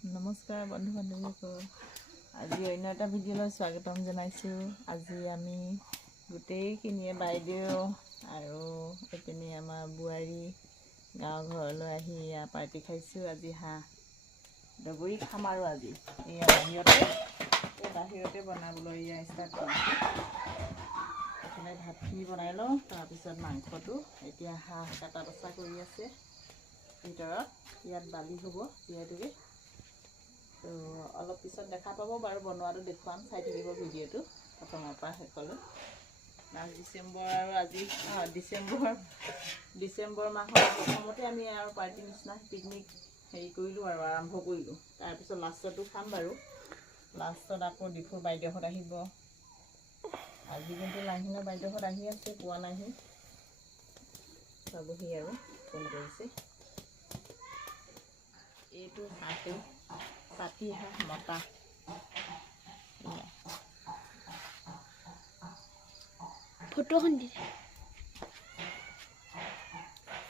নমস্কাৰ বন্ধু বান্ধৱীসকল, আজি অন্য এটা ভিডিঅ'লৈ স্বাগতম জনাইছোঁ। আজি আমি গোটেইখিনিয়ে বাইদেউ আৰু এইপিনে আমাৰ বোৱাৰী গাঁও ঘৰলৈ আহি এয়া পাৰ্টি খাইছোঁ। আজি হাঁহ দগৰি খাম আৰু আজি এয়া বাহিৰতে বনাবলৈ এয়া ষ্টাৰ্ট কৰিছোঁ। এইফালে ভাতখিনি বনাই লওঁ, তাৰপিছত মাংসটো এতিয়া হাঁহ কাটা বচা কৰি আছে ভিতৰত। ইয়াত বালি হ'ব যিহেতুকে, তো অলপ পিছত দেখা পাব বাৰু, বনোৱাটো দেখুৱাম, চাই থাকিব ভিডিঅ'টো প্ৰথমৰ পৰা শেষলৈ। লাষ্ট ডিচেম্বৰ আৰু আজি ডিচেম্বৰ মাহৰ প্ৰথমতে আমি আৰু পাৰ্টি নিচিনা পিকনিক হেৰি কৰিলোঁ আৰু আৰম্ভ কৰিলোঁ। তাৰপিছত লাষ্টতো খাম বাৰু। লাষ্টত আকৌ ডিফুৰ বাইদেউহঁত আহিব। আজি কিন্তু লাহিনৰ বাইদেউহঁত আহি আছে, পোৱা নাহি, পাবহি আৰু ফোন কৰিছে। এইটো হাঁহটো পাতি হাঁহ মতা, ফটোখন দি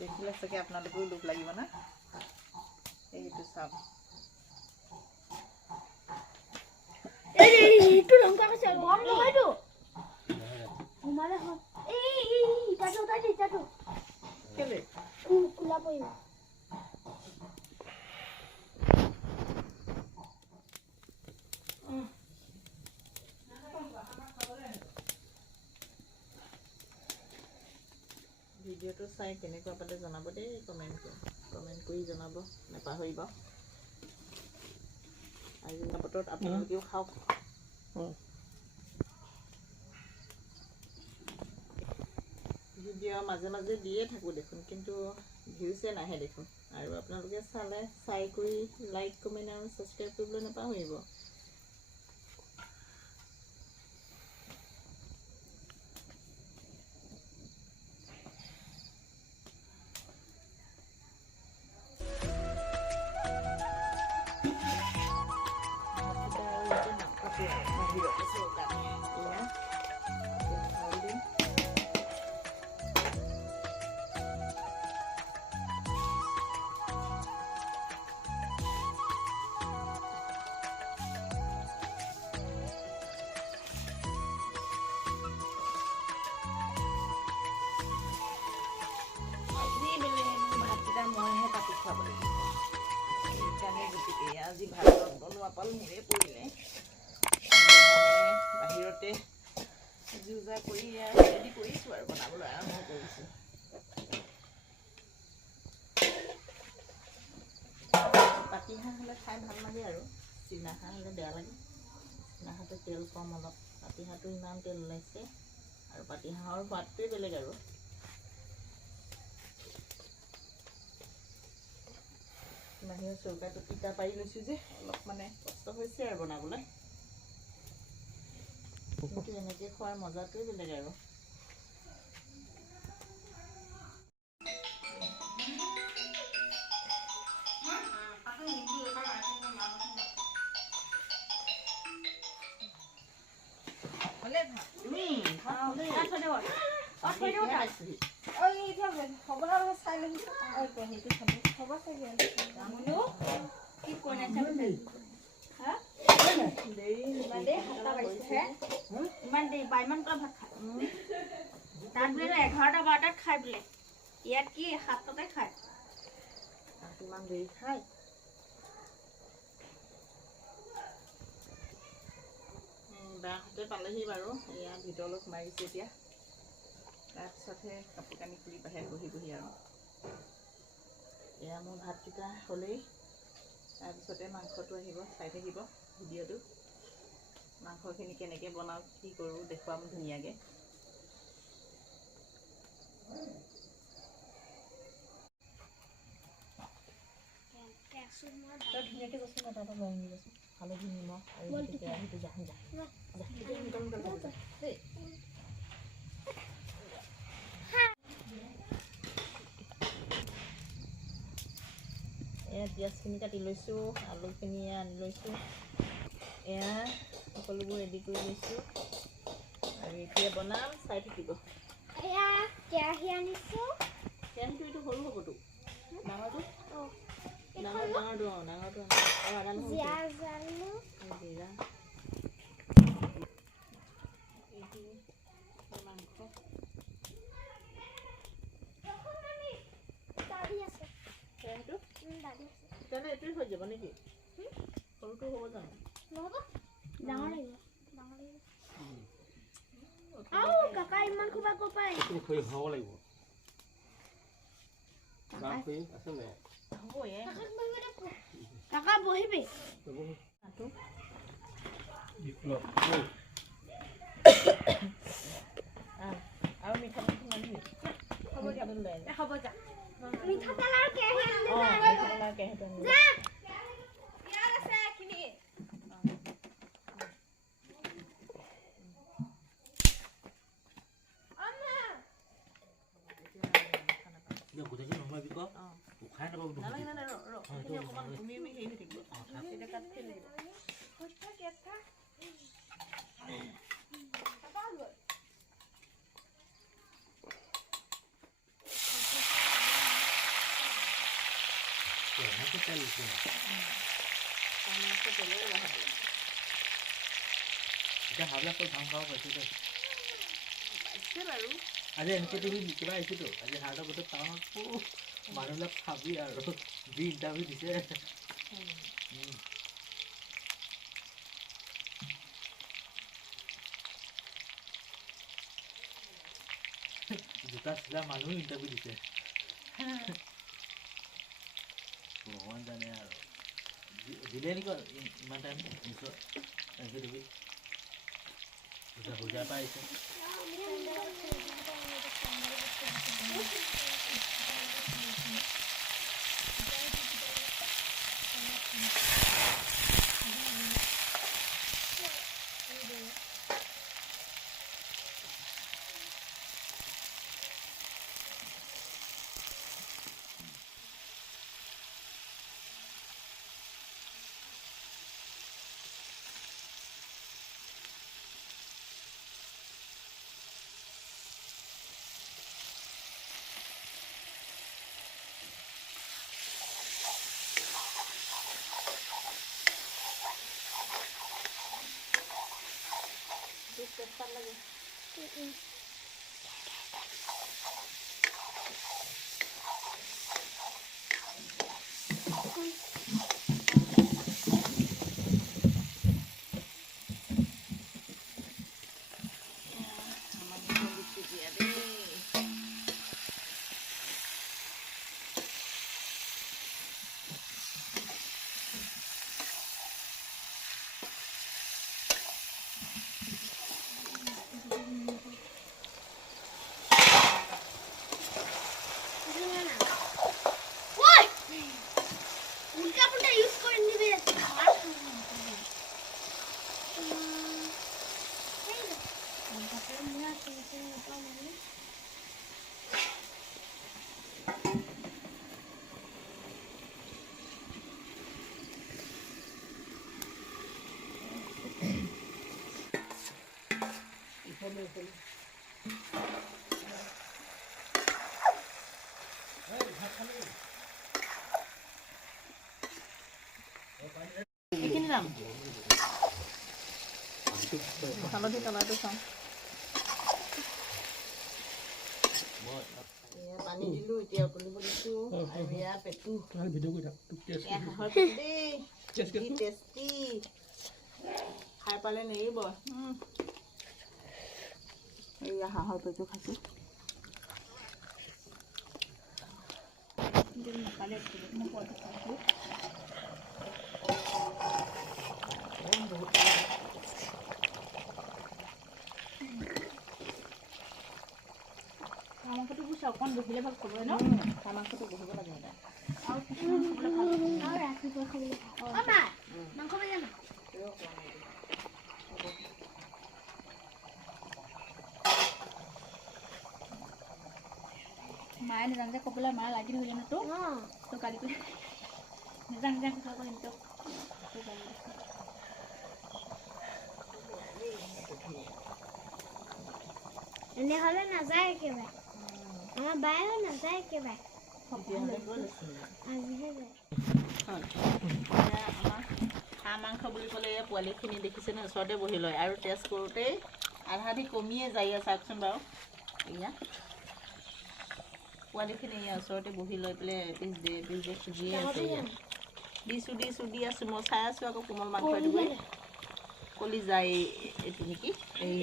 দেখিলে চাগে আপোনালোকেও লোভ লাগিব না। এইটো চাওক, এইটো লংকা আছে গম নহয়তো ঘুমালে হয়। ইটাটো উঠাই দি, ইটাটো কেলে খোলা পৰিব। ভিডিঅ'টো চাই কেনেকুৱা পালে জনাব দেই, কমেণ্ট কৰি জনাব নাপাহৰিব। আজি বতৰত আপোনালোকেও খাওক। ভিডিঅ' মাজে মাজে দিয়ে থাকোঁ দেখোন, কিন্তু ভিউছে নাহে দেখোন। আৰু আপোনালোকে চাই কৰি লাইক কমেণ্ট আৰু ছাবস্ক্ৰাইব কৰিবলৈ নাপাহৰিব। মইহে পাতি খুৱাব লাগিব, সেইকাৰণে গতিকে আজি ভাত বনোৱা পাল মোৰে পৰিলে। বাহিৰতে যোজা কৰি ৰেডি কৰিছোঁ আৰু বনাবলৈ আৰম্ভ কৰিছোঁ। পাতি হাঁহ হ'লে খাই ভাল লাগে আৰু চীনা হাঁহ হ'লে বেয়া লাগে। চীনা হাঁহতে তেল কম অলপ, পাতি হাঁহটো ইমান তেল ওলাইছে, আৰু পাতি হাঁহৰ সোৱাদটোৱে বেলেগ আৰু। বাহিৰৰ চৌকাটো তিতা পাৰি লৈছোঁ যে অলপ মানে কষ্ট হৈছে আৰু বনাবলৈ, কিন্তু এনেকৈ খোৱাৰ মজাটোৱে বেলেগ আৰু। তাত বোলে 11টা 12টাত খাই বোলে, ইয়াত কি 7টাতে খায়। ইমান দেৰি খায়। বাহঁতে পালেহি বাৰু, এয়া ভিতৰলৈ সোমাই গৈছে এতিয়া। তাৰপিছতহে কাপোৰ কানি খুলি বাহিৰত বহি আৰু। এয়া মোৰ ভাতকেইটা হ'লেই, তাৰপিছতে মাংসটো আহিব, চাই থাকিব ভিডিঅ'টো। মাংসখিনি কেনেকৈ বনাওঁ, কি কৰোঁ দেখুৱাম ধুনীয়াকৈ। ধুনীয়াকৈ যাচোন, এটা লং দি যাচোন, হালধি নিমখ আৰু কেৰাহীটো দেই। এয়া পিঁয়াজখিনি কাটি লৈছোঁ, আলুখিনি আনি লৈছোঁ, এয়া সকলোবোৰ ৰেডি কৰি লৈছোঁ আৰু এতিয়া বনাম, চাই থাকিব। কেৰাহী আনিছোঁ, কেৰাহীটো এইটো সৰু হ'বতো, ডাঙৰটো ডাঙৰটো আদা নহৰু জিৰা জালু জিৰা এইটো মাংস দালি আছে সেইটো দালি আছে তেতিয়াহ'লে এইটোৱে হৈ যাব নেকি সৰুটো হ'ব জানো নহ'ব ডাঙৰ লাগিব আও কাকা ইমান খুবা কপাই তুমি খৈ খাব লাগিব বাপে আছে নে হ'ব এ কাকা বহিবি আটো বিপ্লৱ আৰু মিঠা মানিবি হ'ব দিয়া লৈ হ'ব যা মিঠাতেল আৰু কেহে মিঠাতেল কেহেটো যা ইয়াত আছে কিনি গোটেই নহয় বিক উখাই নাপাব নালাগে নালাগে অকণমান উমি হেৰি হৈ থাকিব এতিয়া কাট ফেলি দিব এতিয়া হাবলা কৈ ভাং খাব পাইছো দে পাইছে বাৰু আজি এনেকে তুমি কিবা আহিছোতো আজি হাৰ্ডৰ গোটেই টাউনত মানুহবিলাক খাবি আৰু যি ইণ্টাৰভিউ দিছে জোতা চিলা মানুহ ইণ্টাৰভিউ দিছে ভগৱান জানে আৰু দিলে নেকি ইমান টাইম নিশ্চয় এনেকৈ দিবি হোজাৰ পৰা আহিছে তেজপাত লাগে এইখিনি দাম হালধি কালাৰটো চাওঁ পানী দিলোঁ এতিয়া উতলিব দিছোঁ আৰু এয়া পেটু হাঁহৰ পেটু দেই কি টেষ্টি খাই পালে নেৰিব এয়া হাঁহৰ পেটু খাইছোঁ মাংসটো বুঝা অকণ বহিলে ভাল খবৰ ন মাংসটো বহিব লাগে এটা ৰাতিপুৱা খাবলৈ মাংস পাই জানো মায়ে নাজানে কবলৈ মায়ে লাগি ধৰিলে ন তো কালি কৰি নাজান কথা কৰিম তো এনেহ'লে নাযায় একেবাৰে আমাৰ বায়েও নাযায় একেবাৰে আজিহে যায় হাঁহ মাংস বুলি ক'লে পোৱালিখিনি দেখিছেনে ওচৰতে বহি লয় আৰু টেষ্ট কৰোঁতেই আধা আধি কমিয়ে যায় চাওকচোন বাৰু এয়া পোৱালিখিনি এয়া ওচৰতে বহি লৈ পেলাই পিছ দে খুজিয়ে আছে এয়া দি আছোঁ মই চাই আছোঁ আকৌ কোমল মাংস দিবই কলি যায় এইটো নেকি এই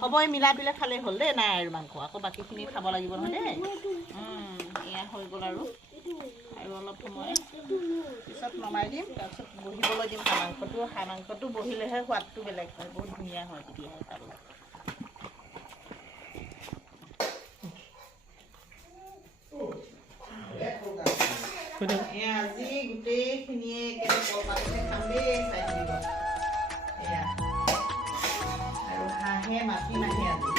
হ'ব এই মিলাই পেলাই খালেই হ'ল দেই নাই আৰু মাংস আকৌ বাকীখিনি খাব লাগিব নহয় দেই এয়া হৈ গ'ল আৰু অলপ সময় পিছত নমাই দিম তাৰপিছত বহিবলৈ দিম হাঁহ মাংসটো বহিলেহে সোৱাদটো বেলেগ হয় বহুত ধুনীয়া হয় তেতিয়াহে খাবলৈ আজি গোটেইখিনিয়ে কলপাততে খাম দেই চাই থাকিব এয়া আৰু হাঁহে মাটি নাহে আজি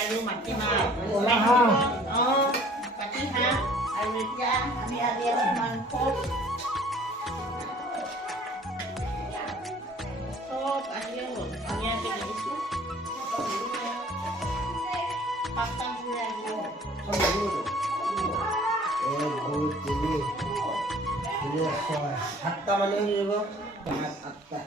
আৰু মাটিমাহ পাতি হাঁহ আৰু এতিয়া আমি আনি আছোঁ মাংস চব আহিলে হ'ল ধুনীয়াকৈ দিছোঁ সাতটা মানে হৈ যাব আঠটা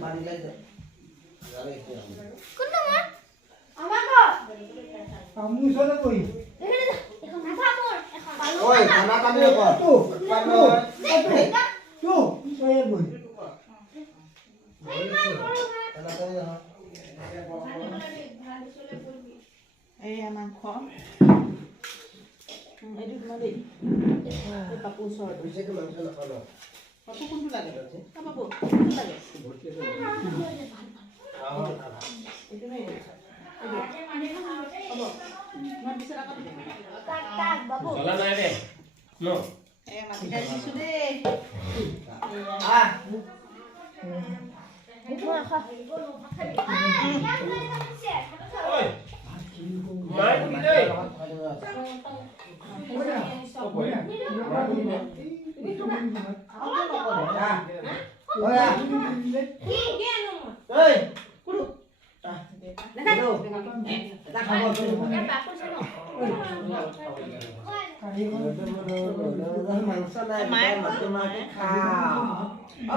পানী লাগে এয়া মাংস এইটো তোমাৰ দেই পাপু ওচৰত পাপু কোনটো লাগে পাপু কোনটো লাগে এইটো নাই হ'ব মই পিছত আকৌ দিম বাবু এয়া মাটি দালি দিছোঁ দেই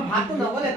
ভাতটো নগলে